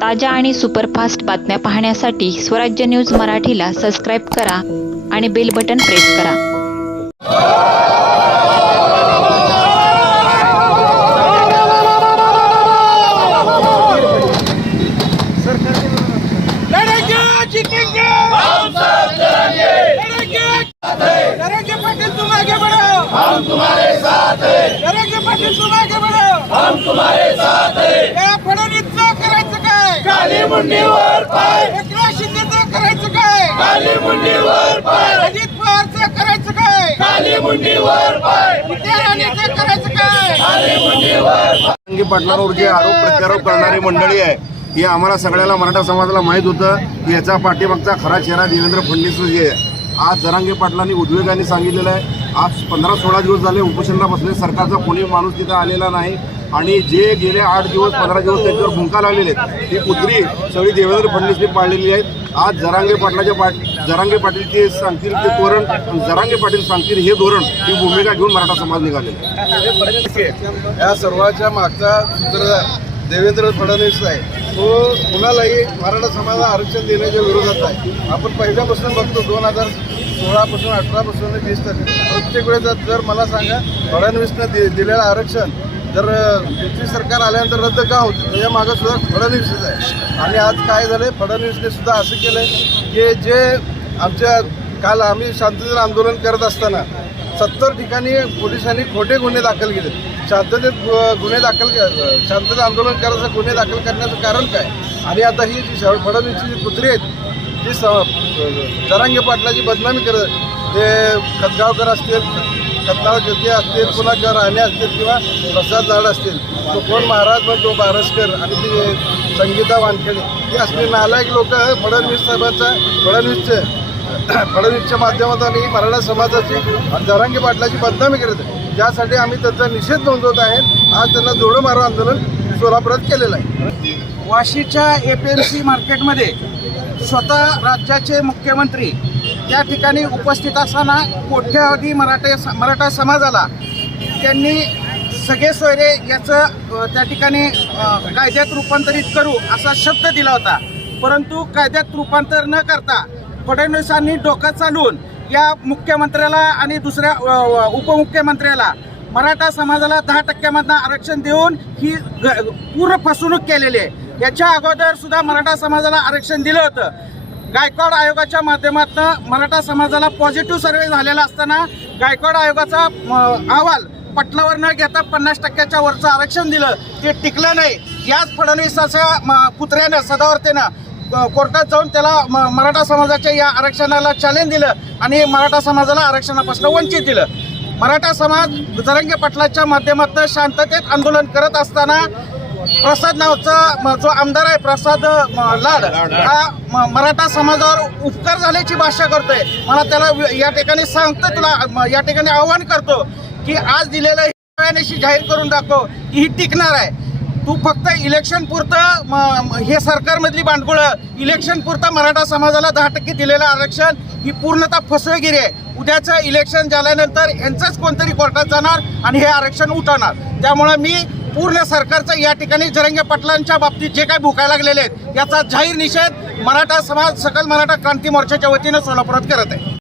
ताज्या आणि सुपरफास्ट बातम्या पाहण्यासाठी स्वराज्य न्यूज मराठीला सबस्क्राईब करा आणि बेल बटन प्रेस करा. हम तुम्हारे साथ हैं। लड़ेंगे पाटिल तुम आगे बढ़ो। हम तुम्हारे साथ हैं या फडणवीसचं करायचं काय काली मुंडीवर पाय. एकनाथ शिंदेचं करायचं काय? काली मुंडीवर पाय. अजित पवारचं करायचं काय? काली मुंडीवर पाय. विद्या राणेचं करायचं काय? काली मुंडीवर जरांगे पाटलांवर जे आरोप प्रत्यारोप करणारी मंडळी आहे ही आम्हाला सगळ्याला मराठा समाजाला माहीत होतं की याचा पाठीमागचा खरा चेहरा देवेंद्र फडणवीस जे आहे. आज जरांगे पाटलांनी उद्वेगाने सांगितलेलं आहे. आज पंधरा सोळा दिवस झाले उपोषणला बसले सरकारचा कोणी माणूस तिथं आलेला नाही. आणि जे गेले आठ दिवस पंधरा दिवस त्यांच्यावर भुंका लागलेले आहेत. ती कुत्री सगळी देवेंद्र फडणवीसने पाळलेली आहेत आज जरांगे पाटलाच्या पाट जरांगे पाटील ते सांगतील ते धोरण जरांगे पाटील सांगतील हे धोरण ही भूमिका घेऊन मराठा समाज निघालेला या सर्वाच्या मागचा सूत्रधार देवेंद्र फडणवीस आहे. तो कुणालाही मराठा समाजाला आरक्षण देण्याच्या विरोधात आहे. आपण पहिल्यापासून बघतो दोन हजार सोळापासून अठरापासून वीस तारखे प्रत्येक वेळेस जर मला सांगा फडणवीसनं दि दिलेलं आरक्षण जर युती सरकार आल्यानंतर रद्द का होतं? त्याच्या मागं सुद्धा फडणवीसच आहे. आणि आज काय झालं फडणवीसने सुद्धा असं केलं की जे आमच्या काल आम्ही शांततेचं आंदोलन करत असताना सत्तर ठिकाणी पोलिसांनी खोटे गुन्हे दाखल केले शांततेत गुन्हे दाखल के- शांततेत आंदोलन करायचं गुन्हे दाखल करण्याचं कारण काय? आणि आता ही जी फडणवीसची जी पुत्री आहेत ती स जरांगे पाटलाची बदनामी करत ते खतगावकर असतील खतगाव ज्योती असतील पुन्हा किंवा राणे असतील किंवा प्रसाद झाड असतील तो कोण? महाराज पण तो बारसकर आणि ती संगीता वानखेडे. ही असले नालायक लोक फडणवीस साहेबांचा फडणवीसचे फडणवीसच्या माध्यमातून आम्ही मराठा समाजाची आणि पाटलाची बदनामी करत आहे. त्यासाठी आम्ही त्यांचा निषेध नोंदवत आहे. आज त्यांना जोडं मारो आंदोलन सोलापुरात केलेलं आहे. वाशीच्या ए पी एम सी मार्केटमध्ये स्वतः राज्याचे मुख्यमंत्री त्या ठिकाणी उपस्थित असताना कोट्यावधी मराठे मराठा समाजाला त्यांनी सगळे सोयरे याचं त्या ठिकाणी कायद्यात रूपांतरित करू असा शब्द दिला होता. परंतु कायद्यात रूपांतर न करता फडणवीसांनी डोकं चालवून या मुख्यमंत्र्याला आणि दुसऱ्या उपमुख्यमंत्र्याला मराठा समाजाला दहा टक्क्यामधनं आरक्षण देऊन ही ग- पूर्ण फसवणूक केलेली आहे. याच्या अगोदर सुद्धा मराठा समाजाला आरक्षण दिलं होतं. गायकवाड आयोगाच्या माध्यमातून मराठा समाजाला पॉझिटिव्ह सर्वे झालेला असताना गायकवाड आयोगाचा अहवाल पटलावर न घेता पन्नास टक्क्याच्या वरचं आरक्षण दिलं ते टिकलं नाही. याच फडणवीसाच्या कुत्र्यानं पुत्र्यानं सदावर्तेनं कोर्टात जाऊन त्याला म, मराठा समाजाच्या या आरक्षणाला चॅलेंज दिलं आणि मराठा समाजाला आरक्षणापासून वंचित दिलं. मराठा समाज जरंगे पाटलाच्या माध्यमातून शांततेत आंदोलन करत असताना प्रसाद नावचा जो आमदार आहे प्रसाद लाड हा म, मराठा समाजावर उपकार झाल्याची भाषा करतोय. मला त्याला या ठिकाणी सांगतो तुला या ठिकाणी आव्हान करतो की आज दिलेलं हे जाहीर करून दाखव की ही टिकणार आहे. तू फक्त इलेक्शन पुरतं हे सरकारमधली बांडगुळं इलेक्शन पुरतं मराठा समाजाला दहा टक्के दिलेलं आरक्षण ही पूर्णतः फसवेगिरी आहे. उद्याचं इलेक्शन झाल्यानंतर यांचंच कोणतरी कोर्टात जाणार आणि हे आरक्षण उठवणार. त्यामुळं मी पूर्ण सरकारचं या ठिकाणी जरंगे पाटलांच्या बाबतीत जे काही भुकायला लागलेले आहेत याचा जाहीर निषेध मराठा समाज सकल मराठा क्रांती मोर्चाच्या वतीनं सोलापुरात करत आहे.